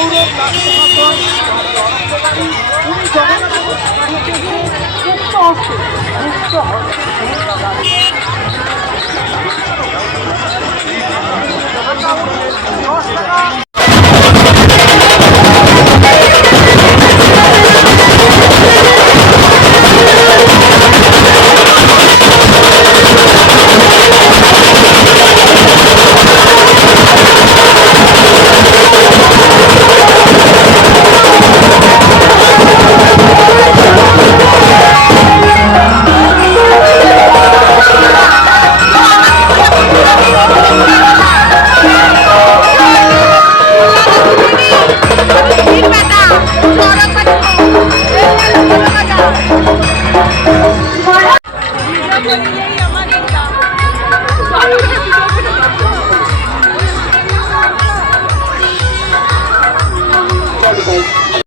গৌরব রাষ্ট্রশাসন তিনি জনগণের মুক্ত হচ্ছে মুক্ত হচ্ছে